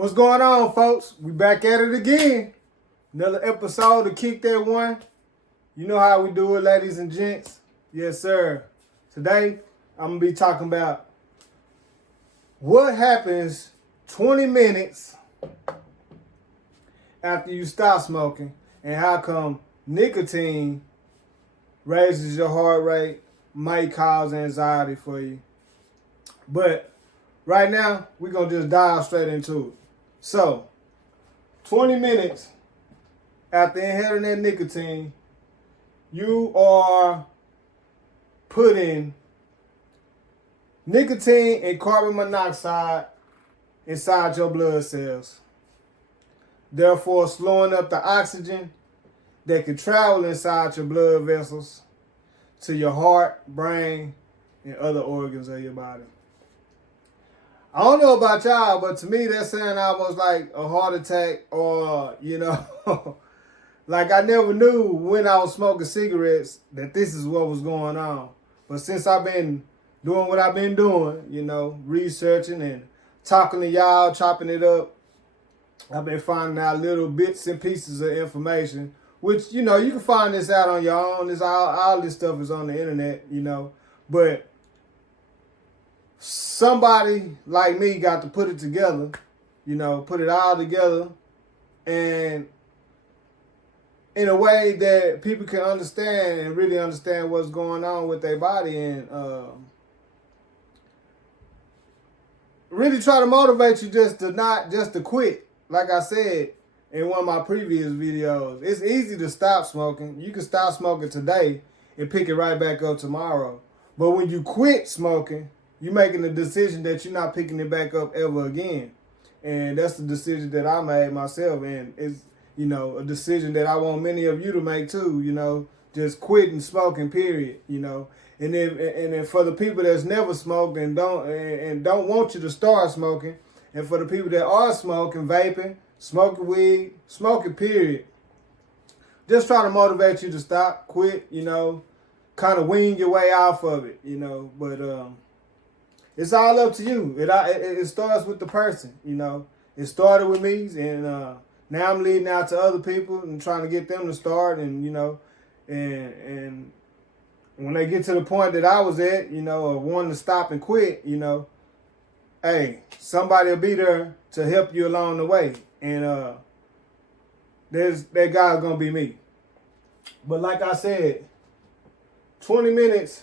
What's going on, folks? We back at it again. Another episode to Kick That One. You know how we do it, ladies and gents. Yes, sir. Today, I'm going to be talking about what happens 20 minutes after you stop smoking and how come nicotine raises your heart rate, might cause anxiety for you. But right now, we're going to just dive straight into it. So, 20 minutes after inhaling that nicotine, you are putting nicotine and carbon monoxide inside your blood cells, therefore slowing up the oxygen that can travel inside your blood vessels to your heart, brain, and other organs of your body. I don't know about y'all, but to me that sounds almost like a heart attack or, like I never knew when I was smoking cigarettes that this is what was going on. But since I've been doing what I've been doing, researching and talking to y'all, chopping it up, I've been finding out little bits and pieces of information, which, you can find this out on your own. This all this stuff is on the internet, but somebody like me got to put it together, put it all together and in a way that people can understand and really understand what's going on with their body and really try to motivate you just to quit. Like I said in one of my previous videos, it's easy to stop smoking. You can stop smoking today and pick it right back up tomorrow. But when you quit smoking, you're making a decision that you're not picking it back up ever again. And that's the decision that I made myself. And it's, a decision that I want many of you to make too, just quitting smoking, period, And then for the people that's never smoked and don't want you to start smoking, and for the people that are smoking, vaping, smoking weed, smoking, period, just try to motivate you to stop, quit, kind of wean your way off of it, but it's all up to you. It starts with the person, It started with me, and now I'm leading out to other people and trying to get them to start, and and when they get to the point that I was at, of wanting to stop and quit, hey, somebody will be there to help you along the way, and that guy's gonna be me. But like I said, 20 minutes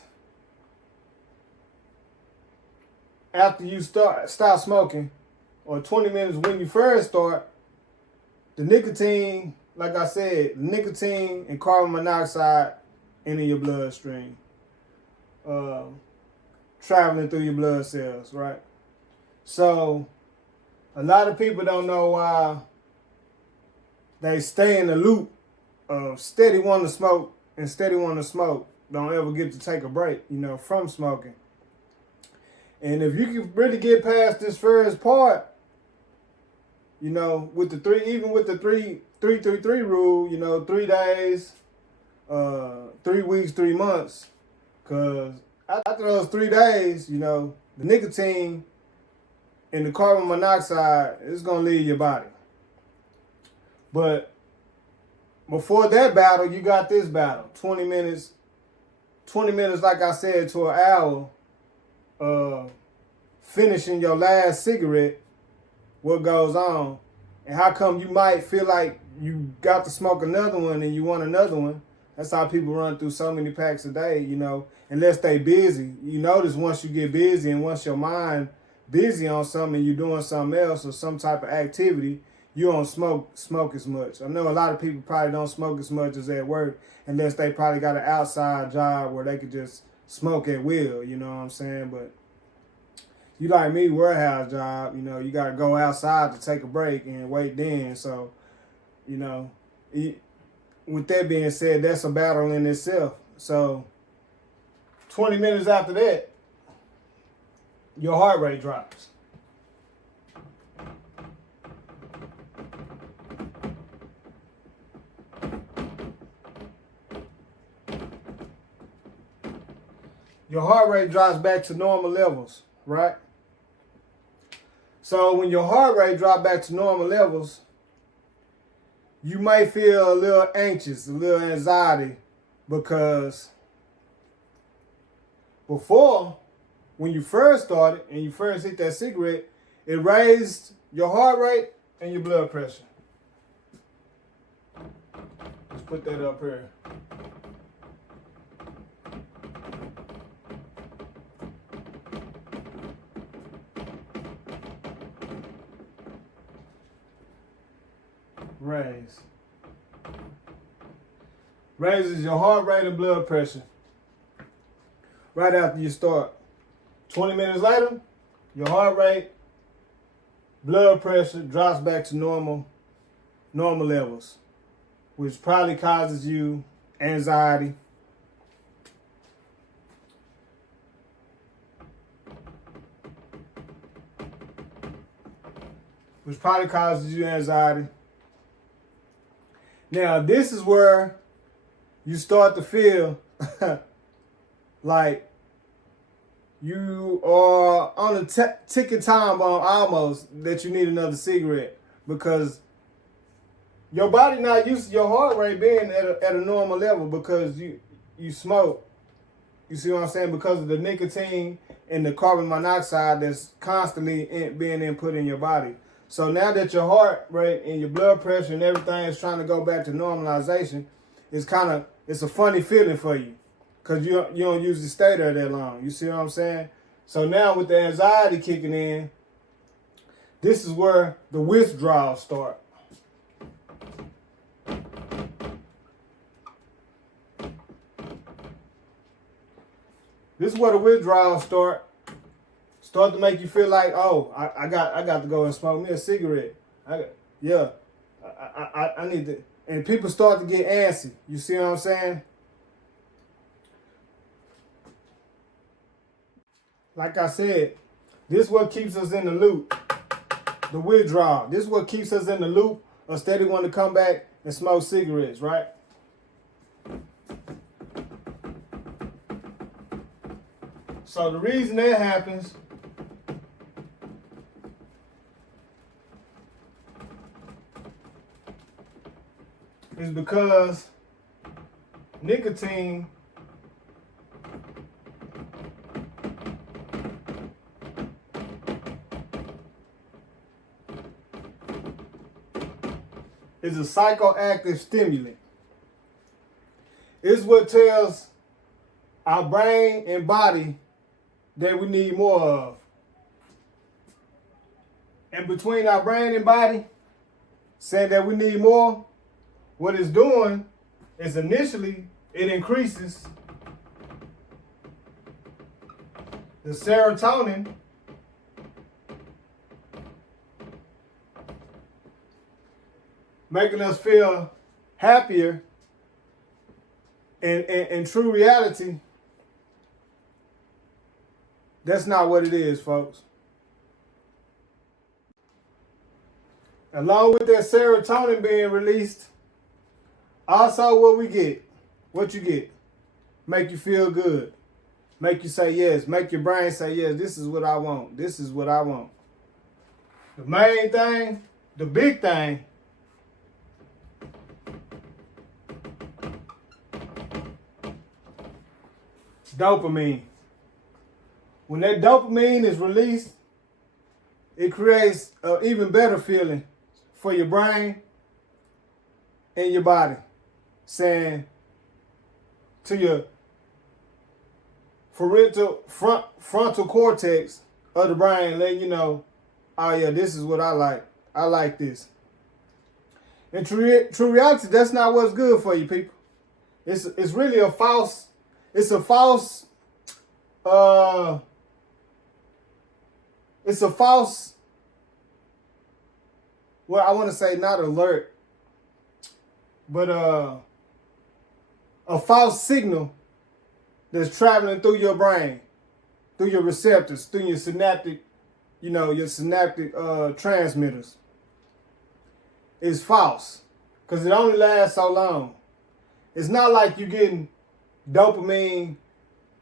after you stop smoking, or 20 minutes when you first start, the nicotine, like I said, nicotine and carbon monoxide into your bloodstream, traveling through your blood cells, right? So a lot of people don't know why they stay in the loop of steady wanting to smoke and steady wanting to smoke, don't ever get to take a break, from smoking. And if you can really get past this first part, with the 3-3-3 rule, 3 days, 3 weeks, 3 months, because after those 3 days, the nicotine and the carbon monoxide is going to leave your body. But before that battle, you got this battle, 20 minutes, like I said, to an hour, finishing your last cigarette, what goes on, and how come you might feel like you got to smoke another one and you want another one. That's how people run through so many packs a day, unless they busy. You notice once you get busy and once your mind busy on something and you're doing something else or some type of activity, you don't smoke as much. I know a lot of people probably don't smoke as much as at work unless they probably got an outside job where they could just smoke at will, you know what I'm saying? But you like me, warehouse job, you got to go outside to take a break and wait then. So, with that being said, that's a battle in itself. So 20 minutes after that, your heart rate drops. Your heart rate drops back to normal levels, right? So when your heart rate drop back to normal levels, you may feel a little anxious, a little anxiety, because before, when you first started and you first hit that cigarette, it raised your heart rate and your blood pressure. Let's put that up here. Raises your heart rate and blood pressure right after you start. 20 minutes later, your heart rate, blood pressure drops back to normal levels, which probably causes you anxiety. Now, this is where you start to feel like you are on a ticking time bomb almost, that you need another cigarette, because your body not used to your heart rate being at a normal level, because you smoke. You see what I'm saying? Because of the nicotine and the carbon monoxide that's constantly being input in your body. So now that your heart rate and your blood pressure and everything is trying to go back to normalization, it's a funny feeling for you, because you don't usually stay there that long. You see what I'm saying? So now with the anxiety kicking in, this is where the withdrawals start. This is where the withdrawals start to make you feel like, oh, I got to go and smoke me a cigarette. I need to. And people start to get antsy. You see what I'm saying? Like I said, this is what keeps us in the loop. The withdrawal. This is what keeps us in the loop of steady wanting to come back and smoke cigarettes, right? So the reason that happens is because nicotine is a psychoactive stimulant. It's what tells our brain and body that we need more of. And between our brain and body saying that we need more, what it's doing is initially it increases the serotonin making us feel happier. And in true reality, that's not what it is, folks. Along with that serotonin being released, also what you get, make you feel good, make you say yes, make your brain say yes, this is what I want, this is what I want. The main thing, the big thing, dopamine. When that dopamine is released, it creates an even better feeling for your brain and your body, saying to your frontal cortex of the brain, letting you know, oh yeah, this is what I like. I like this. In true reality, that's not what's good for you, people. It's really a false. It's a false. It's a false. Well, I want to say not alert, but a false signal that's traveling through your brain, through your receptors, through your synaptic, transmitters. It's false because it only lasts so long. It's not like you're getting dopamine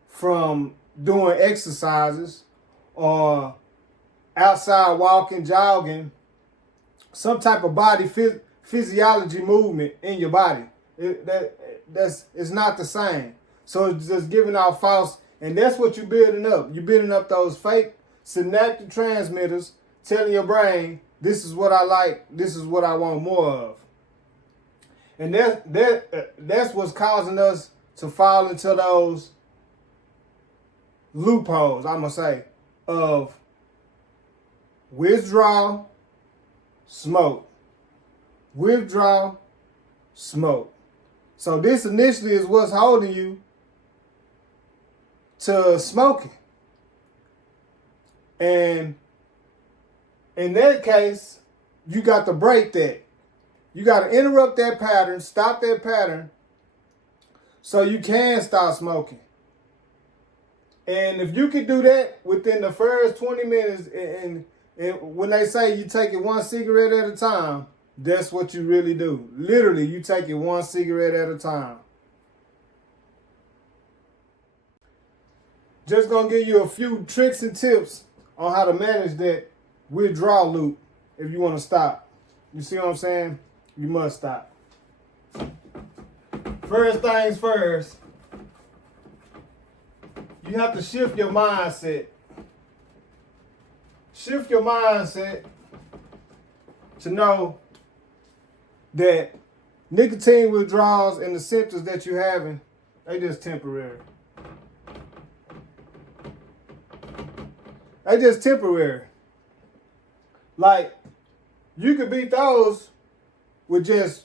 from doing exercises or outside walking, jogging, some type of body physiology movement in your body. It's not the same. So it's just giving out false, and that's what you're building up. You're building up those fake synaptic transmitters, telling your brain, this is what I like, this is what I want more of. And that's what's causing us to fall into those loopholes, I'm going to say, of withdraw, smoke. Withdraw, smoke. So this initially is what's holding you to smoking. And in that case, you got to break that. You got to interrupt that pattern, stop that pattern, so you can stop smoking. And if you can do that within the first 20 minutes, and when they say you take it one cigarette at a time, that's what you really do. Literally, you take it one cigarette at a time. Just gonna give you a few tricks and tips on how to manage that withdrawal loop if you want to stop. You see what I'm saying? You must stop. First things first, you have to shift your mindset. Shift your mindset to know that nicotine withdrawals and the symptoms that you're having, they just temporary. They just temporary. Like, you could beat those with just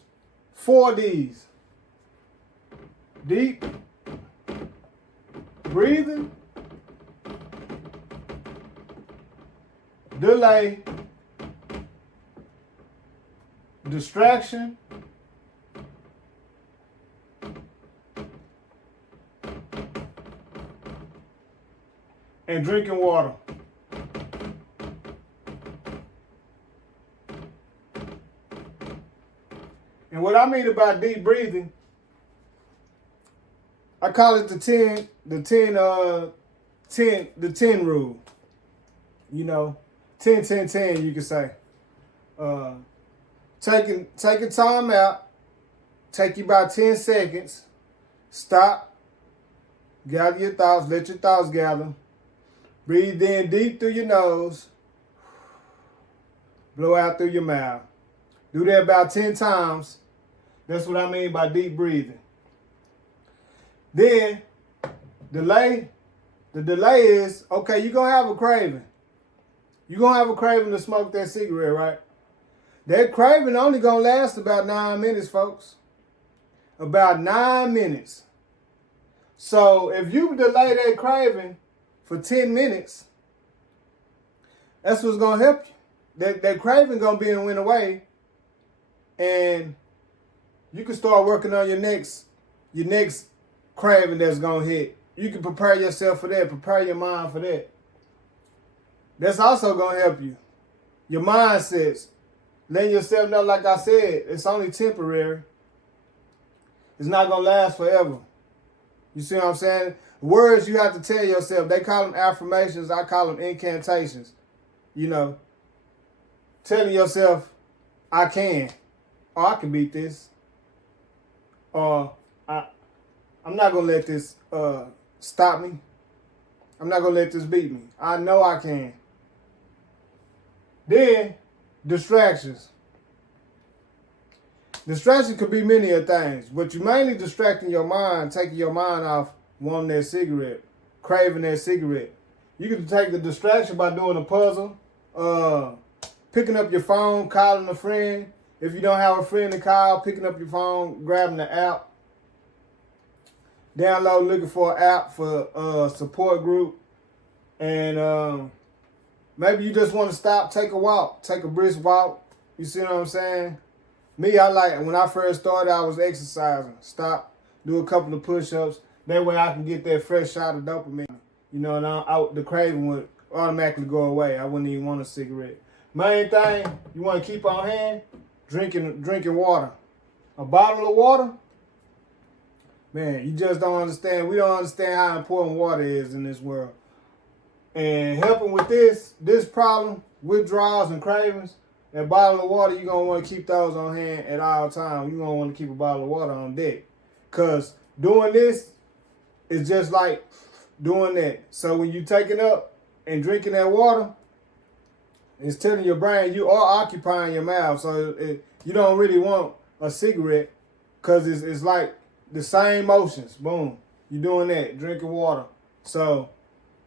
4 Ds. Deep breathing, delay, distraction, and drinking water. And what I mean about deep breathing, I call it the 10 rule. You know, 10, 10, 10, you could say. Taking time out, take you about 10 seconds, stop, gather your thoughts, let your thoughts gather. Breathe in deep through your nose, blow out through your mouth. Do that about 10 times. That's what I mean by deep breathing. Then, delay. The delay is, okay, you're going to have a craving. You're going to have a craving to smoke that cigarette, right? That craving only going to last about 9 minutes, folks. About 9 minutes. So, if you delay that craving for 10 minutes, that's what's going to help you. That craving going to be and went away. And you can start working on your next craving that's going to hit. You can prepare yourself for that. Prepare your mind for that. That's also going to help you. Your mindsets. Letting yourself know, like I said, it's only temporary. It's not going to last forever. You see what I'm saying? Words you have to tell yourself. They call them affirmations. I call them incantations. You know, telling yourself, I can. Or I can beat this. Or I'm not going to let this stop me. I'm not going to let this beat me. I know I can. Then, distractions. Distraction could be many of things, but you're mainly distracting your mind, taking your mind off wanting that cigarette, craving that cigarette. You can take the distraction by doing a puzzle, picking up your phone, calling a friend. If you don't have a friend to call, picking up your phone, grabbing the app, download, looking for an app for a support group, and maybe you just want to stop, take a walk, take a brisk walk. You see what I'm saying? Me, I like, when I first started, I was exercising. Stop, do a couple of push-ups. That way I can get that fresh shot of dopamine. You know, and the craving would automatically go away. I wouldn't even want a cigarette. Main thing you want to keep on hand, drinking water. A bottle of water, man, you just don't understand. We don't understand how important water is in this world. And helping with this problem, withdrawals and cravings, a bottle of water, you're going to want to keep those on hand at all times. You're going to want to keep a bottle of water on deck. Because doing this is just like doing that. So when you're taking up and drinking that water, it's telling your brain you are occupying your mouth. So you don't really want a cigarette because it's like the same motions. Boom. You're doing that, drinking water. So,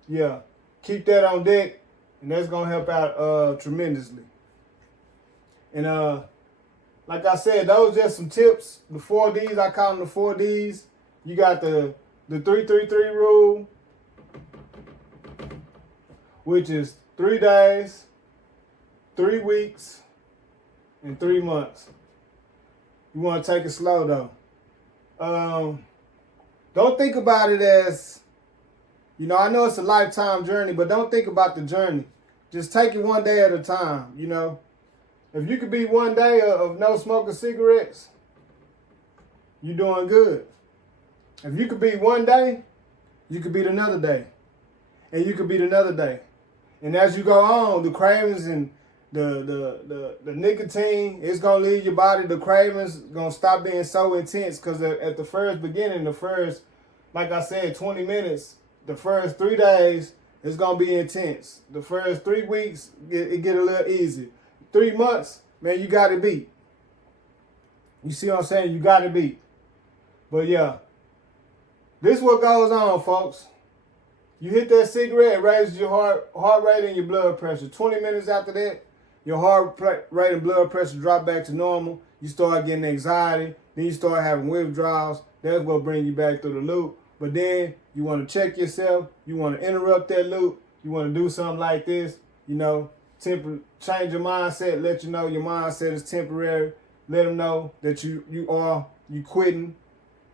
yeah, keep that on deck, and that's going to help out tremendously. And like I said, those are just some tips. The 4Ds, I call them the 4Ds. You got the 3-3-3 rule, which is 3 days, 3 weeks, and 3 months. You want to take it slow, though. Don't think about it as, you know, I know it's a lifetime journey, but don't think about the journey. Just take it one day at a time, you know. If you could be 1 day of no smoking cigarettes, you're doing good. If you could beat 1 day, you could beat another day. And you could beat another day. And as you go on, the cravings and the nicotine, it's going to leave your body. The cravings going to stop being so intense because at the first beginning, like I said, 20 minutes, the first 3 days, it's going to be intense. The first 3 weeks, it get a little easy. 3 months, man, you got to beat. You see what I'm saying? You got to beat. But yeah, this is what goes on, folks. You hit that cigarette, it raises your heart rate and your blood pressure. 20 minutes after that, your heart rate and blood pressure drop back to normal. You start getting anxiety. Then you start having withdrawals. That's what brings you back through the loop. But then you want to check yourself. You want to interrupt that loop. You want to do something like this. You know, change your mindset. Let you know your mindset is temporary. Let them know that you quitting.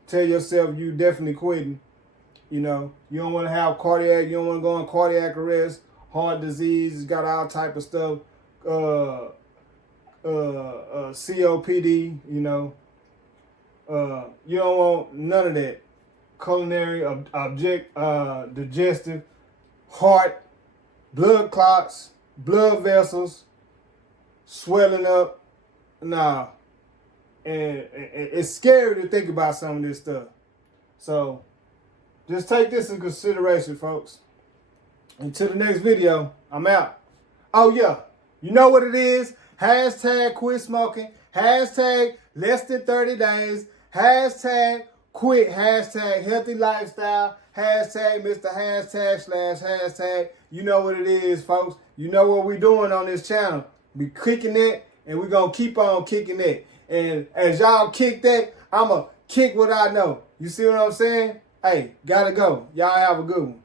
Tell yourself you definitely quitting. You know, you don't want to have cardiac. You don't want to go on cardiac arrest, heart disease. It's got all type of stuff. COPD. You know, you don't want none of that. Culinary, digestive, heart, blood clots, blood vessels, swelling up. Nah. And it's scary to think about some of this stuff. So just take this in consideration, folks. Until the next video, I'm out. Oh, yeah. You know what it is? Hashtag quit smoking. Hashtag less than 30 days. Hashtag quit. Hashtag healthy lifestyle. Hashtag Mr. Hashtag / hashtag. You know what it is, folks. You know what we're doing on this channel. We kicking it, and we're going to keep on kicking it. And as y'all kick that, I'm going to kick what I know. You see what I'm saying? Hey, gotta go. Y'all have a good one.